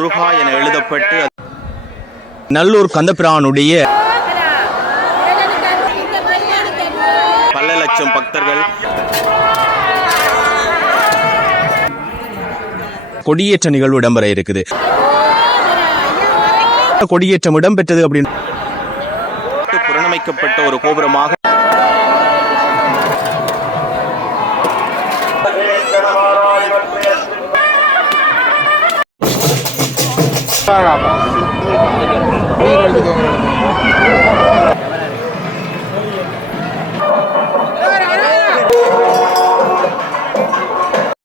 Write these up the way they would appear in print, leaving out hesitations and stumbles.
முருகா என எழுதப்பட்டு நல்லூர் கந்தபிரானுடைய பல லட்சம் பக்தர்கள் கொடியேற்ற நிகழ்வு இடம்பெற இருக்குது. கொடியேற்றம் இடம்பெற்றது அப்படின்னு புறணமைக்கப்பட்ட ஒரு கோபுரமாக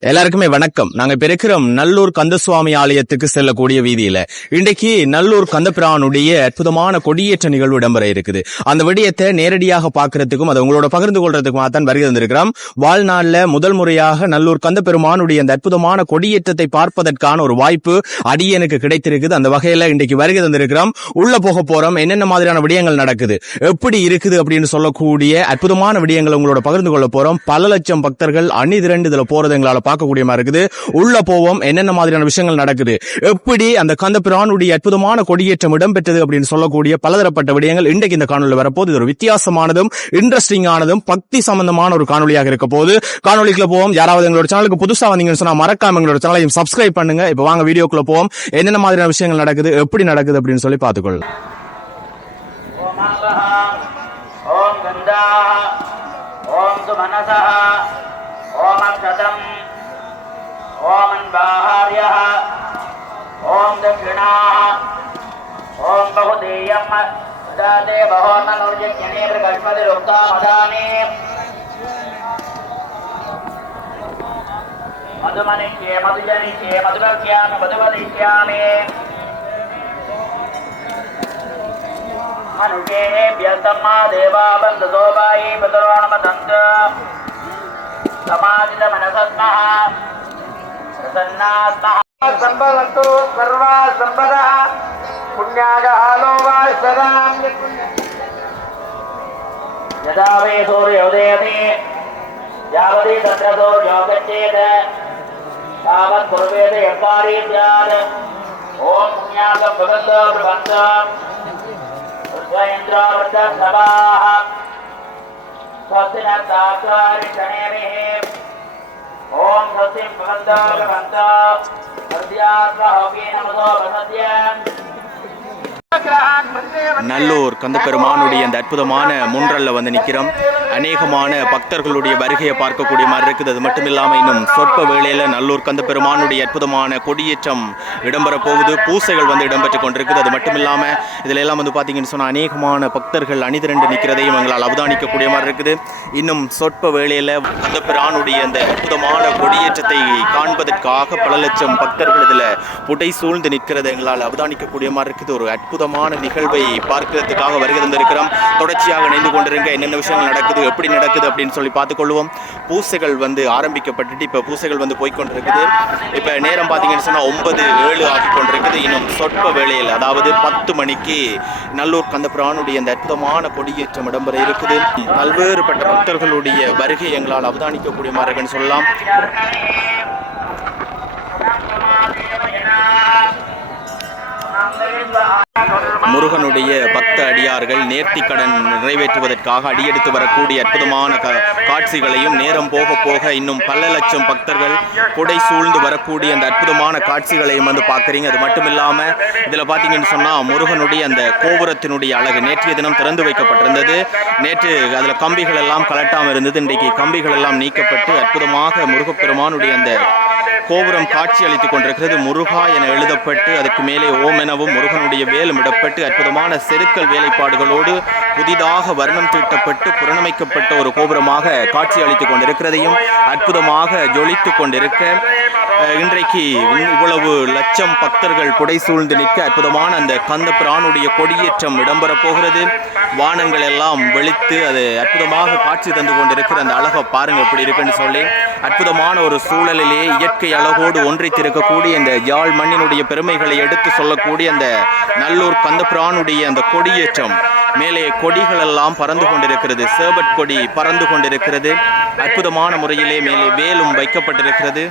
எல்லாருக்குமே வணக்கம். நாங்க பெருக்கிறோம் நல்லூர் கந்தசுவாமி ஆலயத்துக்கு செல்லக்கூடிய வீதியில இன்றைக்கு நல்லூர் கந்தபிரானுடைய அற்புதமான கொடியேற்ற நிகழ்வு இடம்பெற இருக்குது. அந்த விடயத்தை நேரடியாக பார்க்கறதுக்கும் அதை உங்களோட பகிர்ந்து கொள்றதுக்குமா தான் வருகை வந்திருக்கிறோம். வாழ்நாள்ல முதல் முறையாக நல்லூர் கந்தபெருமானுடைய அந்த அற்புதமான கொடியேற்றத்தை பார்ப்பதற்கான ஒரு வாய்ப்பு அடியனுக்கு கிடைத்திருக்குது. அந்த வகையில இன்றைக்கு வருகை வந்திருக்கிறோம். உள்ள போக போறோம். என்னென்ன மாதிரியான விடயங்கள் நடக்குது, எப்படி இருக்குது அப்படின்னு சொல்லக்கூடிய அற்புதமான விடயங்களை உங்களோட பகிர்ந்து கொள்ள போறோம். பல லட்சம் பக்தர்கள் அணி திரண்டு இதுல போறது எங்களால பார்க்கக்கூடிய மாதிரி இருக்குது. உள்ள போவோம், என்னென்ன மாதிரியான விஷயங்கள் நடக்குது, எப்படி அந்த கந்தபிரானுடைய அற்புதமான கொடியேற்றம் இடம்பெற்றது அப்படின்னு சொல்லக்கூடிய பலதரப்பட்ட விடயங்கள் இன்றைக்கு இந்த காணொலியில் வரப்போது. இது ஒரு வித்தியாசமானதும் இன்ட்ரெஸ்டிங்கானதும் பக்தி சம்பந்தமான ஒரு காணொலியாக இருக்க போது. காணொலிக்குள்ள போவோம். யாராவது எங்களோட சேனலுக்கு புதுசா வந்தீங்கன்னு சொன்னா மறக்காம எங்களோட சேனலையும் சப்ஸ்கிரைப் பண்ணுங்க. இப்ப வாங்க வீடியோக்குள்ள போவோம். என்னென்ன மாதிரியான விஷயங்கள் நடக்குது, எப்படி நடக்குது அப்படின்னு சொல்லி பார்த்துக்கொள்ளலாம். ओम अक्षतम ओम अन्बाहार्यः ओम दक्षिणाः ओम बहुदेयम् दाते बहोन्नोर्जज्ञने प्रकष्मतिरुक्ता मदाने मधुमनिष्ये मधुजनिष्ये मधुभक्ष्यामि मधुवदिष्यामि मनुष्येभ्यस्तम्मा देवा बन्धुसोपायि पितॄणमदन्त समाजित मनसस्मः प्रसन्नास्मः संभवन्तु सर्वा संपदः पुण्यागहालो वा सदा यदा वे सूर्योदयते यावति तत्रसो योगच्छेद तावत् पूर्वेद यत्कार्ये स्यात् ॐ पुण्यागं भवन्तो प्रभन्तो उद्वयन्द्रो वृद्धसभाः स्वस्ति न साक्षारिषणेभिः ओम स्वस्ति भवन्तो भवन्तो हृदयात्महोऽपि नमो वसद्य நல்லூர் கந்தபெருமானுடைய அந்த அற்புதமான முன்றல்ல வந்து நிக்கிறோம். அநேகமான பக்தர்களுடைய வருகையை பார்க்கக்கூடிய மாதிரி இருக்குது. அது மட்டும் இல்லாமல் இன்னும் சொற்ப வேளையில நல்லூர் கந்தபெருமானுடைய அற்புதமான கொடியேற்றம் இடம்பெற போகுது. பூசைகள் வந்து இடம்பெற்று கொண்டிருக்குது. அது மட்டும் இல்லாமல் இதில் எல்லாம் வந்து பார்த்தீங்கன்னு சொன்னால் அநேகமான பக்தர்கள் அணிதிரண்டு நிற்கிறதையும் எங்களால் அவதானிக்கக்கூடிய மாதிரி இருக்குது. இன்னும் சொற்ப வேளையில கந்தபெருமானுடைய அந்த அற்புதமான கொடியேற்றத்தை காண்பதற்காக பல லட்சம் பக்தர்கள் இதில் புடை சூழ்ந்து நிற்கிறதை எங்களால் அவதானிக்கக்கூடிய மாதிரி இருக்குது. ஒரு அற்புதமான நிகழ்வை பார்க்கிறதுக்காக வருகை தந்திருக்கிறோம். தொடர்ச்சியாக இணைந்து கொண்டிருங்க. என்னென்ன விஷயங்கள் நடக்குது, எப்படி நடக்குது அப்படின்னு சொல்லி பார்த்துக்கொள்வோம். பூசைகள் வந்து ஆரம்பிக்கப்பட்டுட்டு இப்போ பூசைகள் வந்து போய்கொண்டிருக்குது. இப்போ நேரம் பார்த்தீங்கன்னு சொன்னால் 9:07 ஆகி கொண்டிருக்குது. இன்னும் சொற்ப வேளையில், அதாவது 10 மணிக்கு நல்லூர் கந்தபிரானுடைய அந்த அற்புதமான கொடியேற்றம் இடம்பெற இருக்குது. பல்வேறுபட்ட பக்தர்களுடைய வருகை எங்களால் அவதானிக்கக்கூடிய மாதிரி இருக்குன்னு சொல்லலாம். முருகனுடைய பக்த அடியார்கள் நேர்த்திக்கடன் நிறைவேற்றுவதற்காக அடியெடுத்து வரக்கூடிய அற்புதமான காட்சிகளையும் நேரம் போக போக இன்னும் பல லட்சம் பக்தர்கள் குடை சூழ்ந்து வரக்கூடிய அந்த அற்புதமான காட்சிகளையும் வந்து பார்க்குறீங்க. அது மட்டும் இல்லாமல் இதில் பார்த்தீங்கன்னு சொன்னால் முருகனுடைய அந்த கோபுரத்தினுடைய அழகு நேற்றைய தினம் திறந்து வைக்கப்பட்டிருந்தது. நேற்று அதில் கம்பிகள் எல்லாம் கலட்டாமல் இருந்தது. இன்றைக்கு கம்பிகள் எல்லாம் நீக்கப்பட்டு அற்புதமாக முருகப்பெருமானுடைய அந்த கோபுரம் காட்சி அளித்துக் கொண்டிருக்கிறது. முருகா என எழுதப்பட்டு அதுக்கு மேலே ஓம் எனவும் முருகனுடைய வேலும் இடப்பட்டு அற்புதமான செருக்கல் வேலைப்பாடுகளோடு புதிதாக வர்ணம் தீட்டப்பட்டு புறணமைக்கப்பட்ட ஒரு கோபுரமாக காட்சி அளித்துக் கொண்டிருக்கிறதையும் அற்புதமாக ஜொலித்துக் கொண்டிருக்க இன்றைக்கு இவ்வளவு லட்சம் பக்தர்கள் புடை சூழ்ந்து நிற்க அற்புதமான அந்த கந்தபிரானுடைய கொடியேற்றம் இடம்பெற போகிறது. வானங்கள் எல்லாம் வெளுத்து அது அற்புதமாக காட்சி தந்து கொண்டிருக்கிற அந்த அழகை பாருங்க எப்படி இருக்குன்னு சொல்லி அற்புதமான ஒரு சூழலிலே இயற்கை அழகோடு ஒன்றித்திருக்கக்கூடிய இந்த யாழ் மண்ணினுடைய பெருமைகளை எடுத்து சொல்லக்கூடிய அந்த நல்லூர் கந்தபிரானுடைய அந்த கொடியேற்றம் மேலே கொடிகள் எல்லாம் பறந்து கொண்டிருக்கிறது. சேவட் கொடி பறந்து கொண்டிருக்கிறது. அற்புதமான முறையிலே மேலே வேலும் வைக்கப்பட்டிருக்கிறது.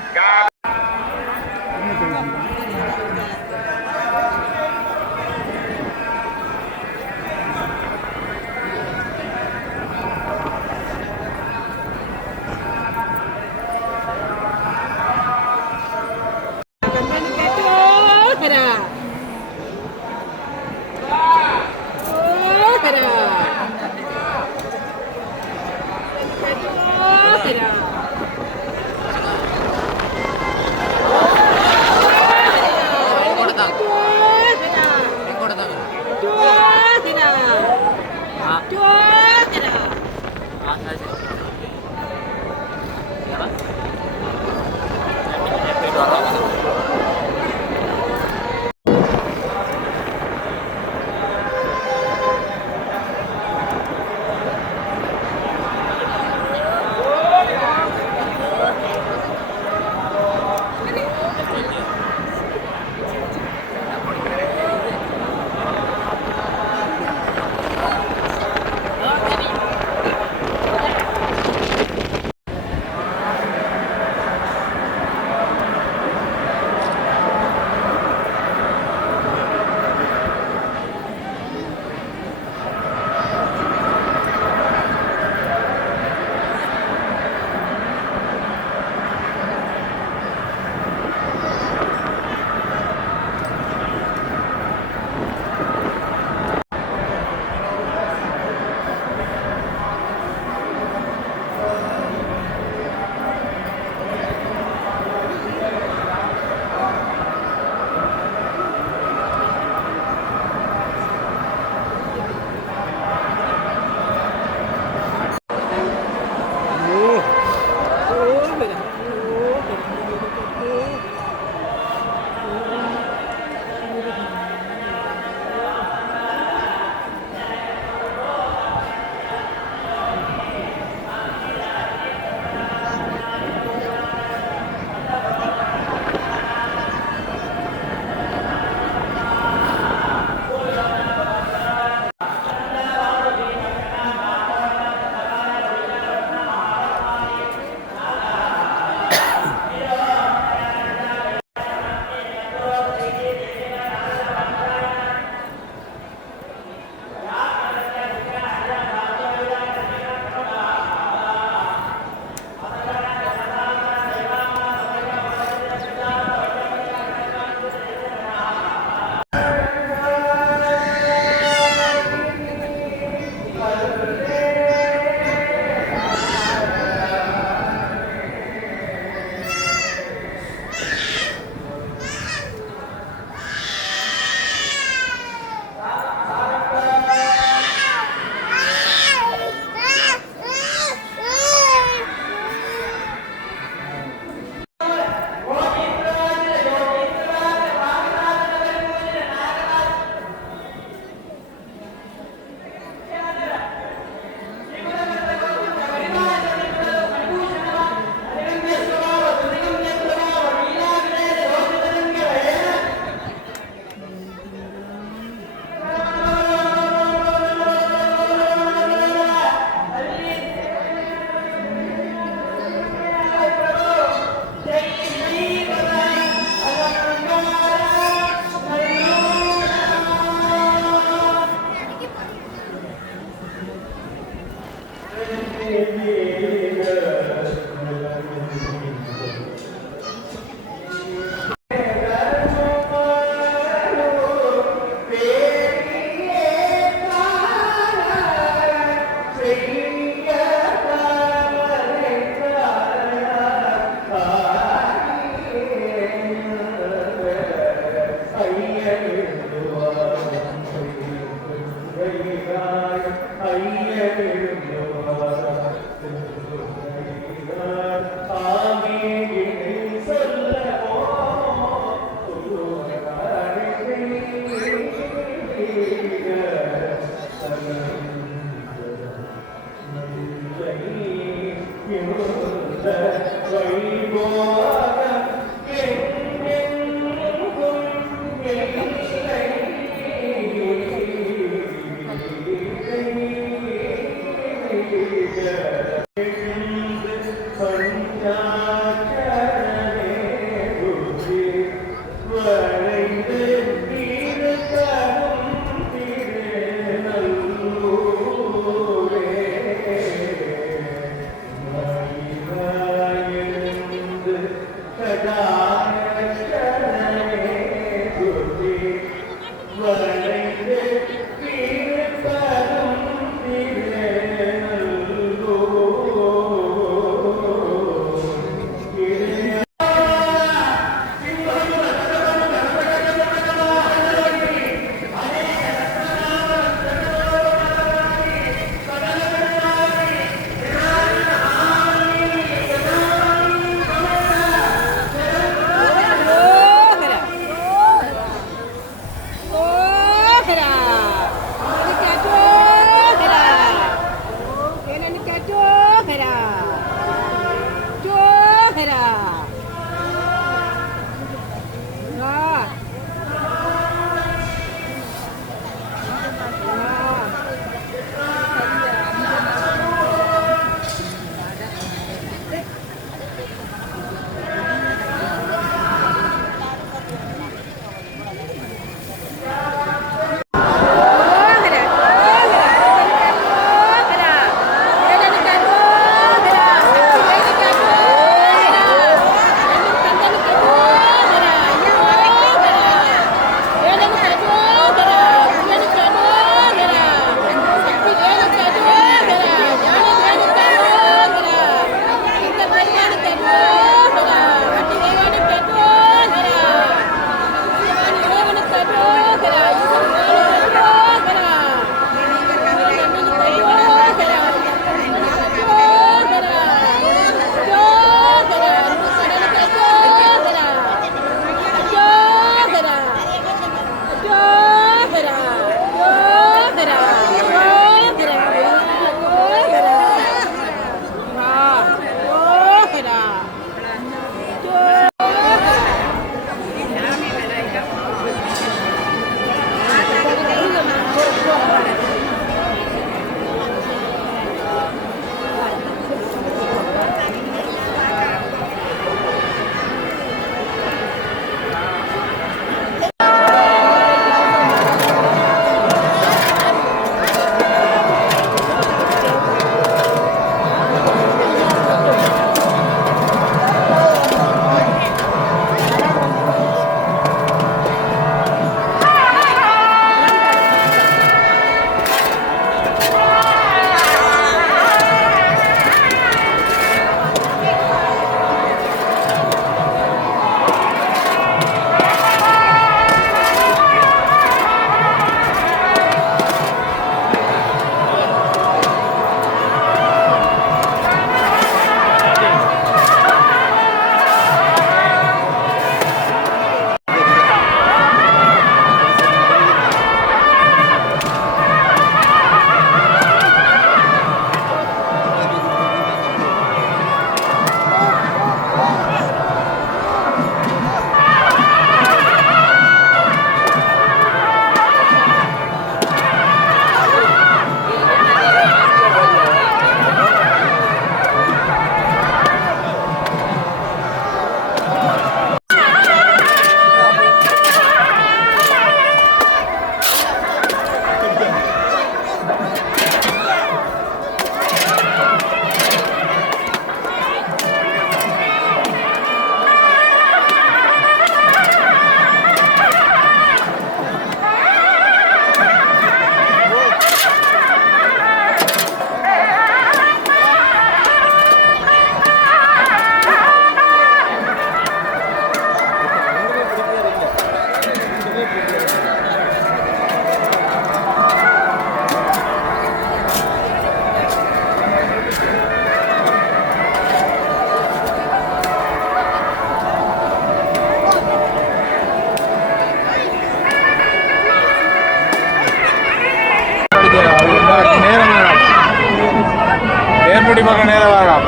முக்குடி மக்கள் நேரம் வரலாம்.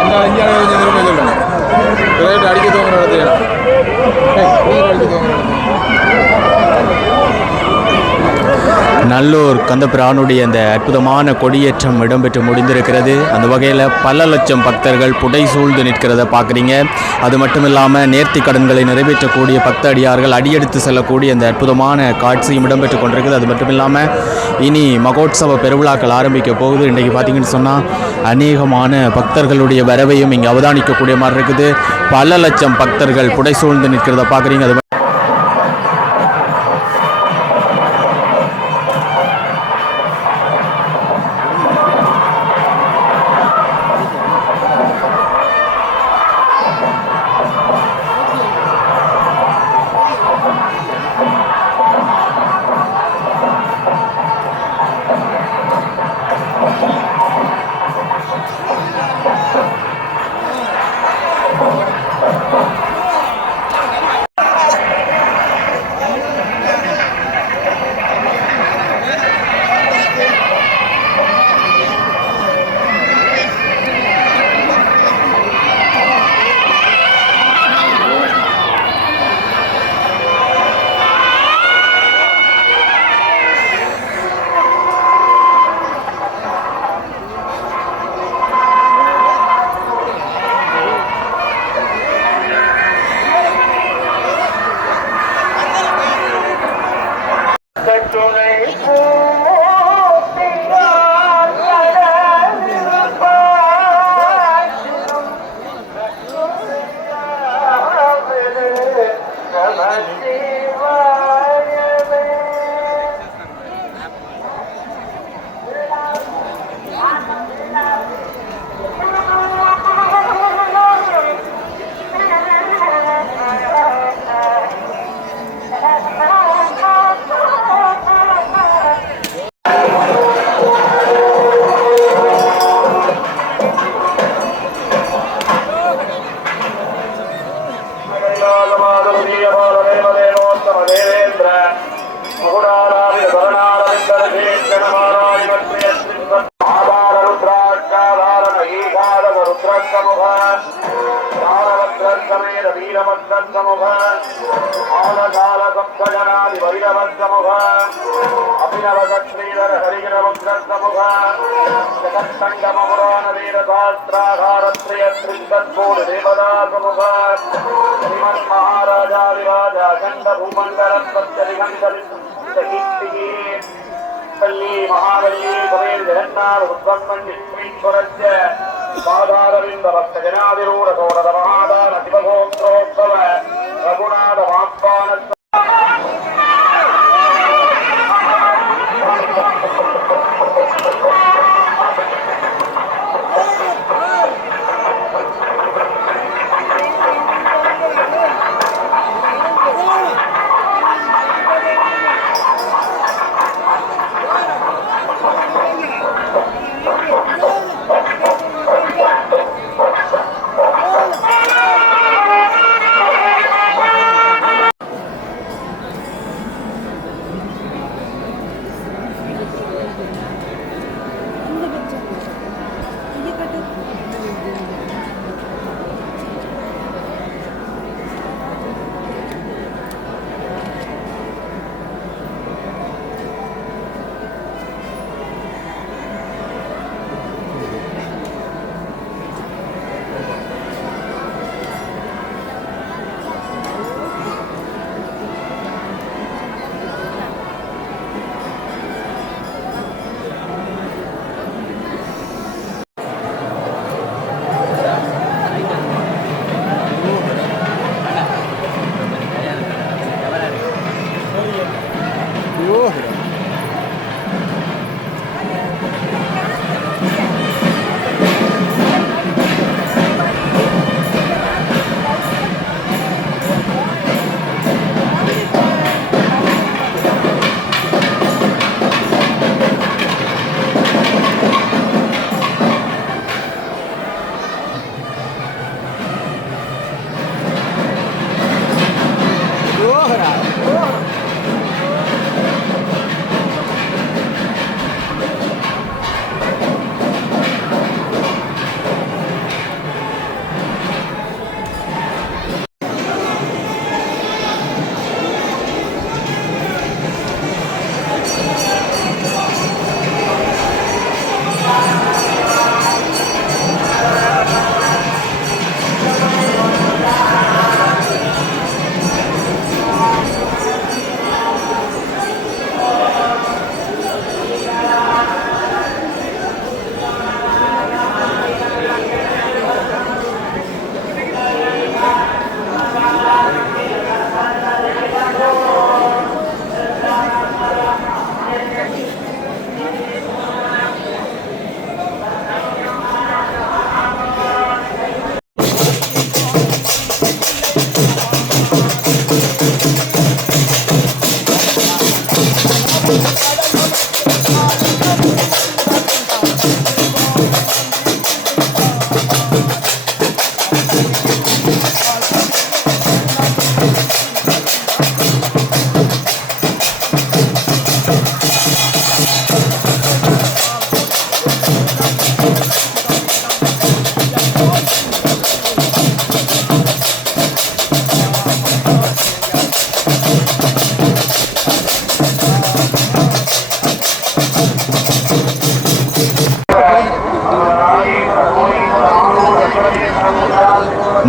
அந்த அஞ்சாவது கொஞ்சம் திரும்ப சொல்லணும். பிறகு அடிக்க தோங்குற இடத்துல அடிக்க தோங்குற நல்லூர் கந்தபிரானுடைய அந்த அற்புதமான கொடியேற்றம் இடம்பெற்று முடிந்திருக்கிறது. அந்த வகையில் பல லட்சம் பக்தர்கள் புடை சூழ்ந்து நிற்கிறத பார்க்குறீங்க. அது மட்டும் இல்லாமல் நேர்த்தி கடன்களை நிறைவேற்றக்கூடிய பக்த அடியார்கள் அடியெடுத்து செல்லக்கூடிய அந்த அற்புதமான காட்சியும் இடம்பெற்று கொண்டிருக்குது. அது மட்டும் இல்லாமல் இனி மகோத்சவ பெருவிழாக்கள் ஆரம்பிக்க போகுது. இன்றைக்கி பார்த்திங்கன்னு சொன்னால் அநேகமான பக்தர்களுடைய வரவையும் இங்கே அவதானிக்கக்கூடிய மாதிரி இருக்குது. பல லட்சம் பக்தர்கள் புடை சூழ்ந்து நிற்கிறத பார்க்குறீங்க. அது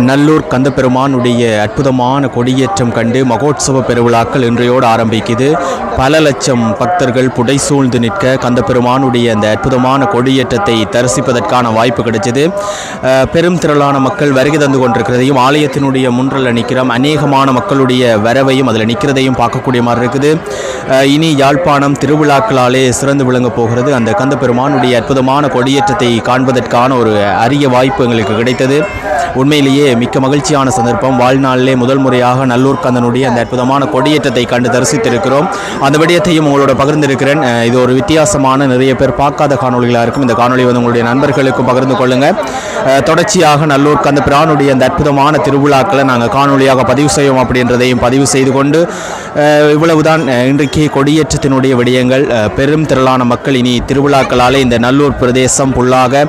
நல்லூர் கந்தபெருமானுடைய அற்புதமான கொடியேற்றம் கண்டு மகோத்சவ பெருவிழாக்கள் இன்றையோடு ஆரம்பிக்குது. பல லட்சம் பக்தர்கள் புடைசூழ்ந்து நிற்க கந்தபெருமானுடைய அந்த அற்புதமான கொடியேற்றத்தை தரிசிப்பதற்கான வாய்ப்பு கிடைச்சது. பெரும் திரளான மக்கள் வருகை தந்து கொண்டிருக்கிறதையும் ஆலயத்தினுடைய முன்றல் நிற்கிறோம். அநேகமான மக்களுடைய வரவையும் அதில் நிற்கிறதையும் பார்க்கக்கூடிய மாதிரி இருக்குது. இனி யாழ்ப்பாணம் திருவிழாக்களாலே சிறந்து விளங்கப் போகிறது. அந்த கந்தபெருமானுடைய அற்புதமான கொடியேற்றத்தை காண்பதற்கான ஒரு அரிய வாய்ப்பு எங்களுக்கு கிடைத்தது. உண்மையிலேயே மிக்க மகிழ்ச்சியான சந்தர்ப்பம். வாழ்நாளிலே முதல் முறையாக நல்லூர் கந்தனுடைய அந்த அற்புதமான கொடியேற்றத்தை கண்டு தரிசித்திருக்கிறோம். அந்த விடயத்தையும் உங்களோட பகிர்ந்திருக்கிறேன். இது ஒரு வித்தியாசமான, நிறைய பேர் பார்க்காத காணொலிகளாக இருக்கும். இந்த காணொலி வந்து உங்களுடைய நண்பர்களுக்கும் பகிர்ந்து கொள்ளுங்கள். தொடர்ச்சியாக நல்லூர் கந்தபிரானுடைய அந்த அற்புதமான திருவிழாக்களை நாங்கள் காணொலியாக பதிவு செய்வோம் அப்படின்றதையும் பதிவு செய்து கொண்டு, இவ்வளவுதான் இன்றைக்கு கொடியேற்றத்தினுடைய விடயங்கள். பெரும் திரளான மக்கள் இனி திருவிழாக்களாலே இந்த நல்லூர் பிரதேசம் புல்லாக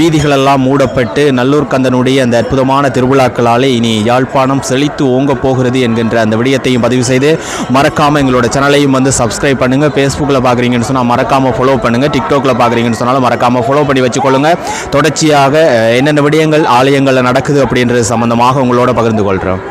வீதிகளெல்லாம் மூடப்பட்டு நல்லூர் கந்தனுடைய அந்த அற்புதமான திருவிழாக்களாலே இனி யாழ்ப்பாணம் செழித்து ஓங்க போகிறது என்கின்ற அந்த விடயத்தையும் பதிவு செய்து, மறக்காமல் எங்களோட சேனலையும் வந்து சப்ஸ்கிரைப் பண்ணுங்கள். ஃபேஸ்புக்கில் பார்க்குறீங்கன்னு சொன்னால் மறக்காமல் ஃபாலோ பண்ணுங்கள். டிக்டாக்ல பார்க்குறீங்கன்னு சொன்னாலும் மறக்காமல் ஃபாலோ பண்ணி வச்சுக்கொள்ளுங்க. தொடர்ச்சியாக என்னென்ன விடயங்கள் ஆலயங்களில் நடக்குது அப்படின்றது சம்பந்தமாக உங்களோட பகிர்ந்து கொள்கிறோம்.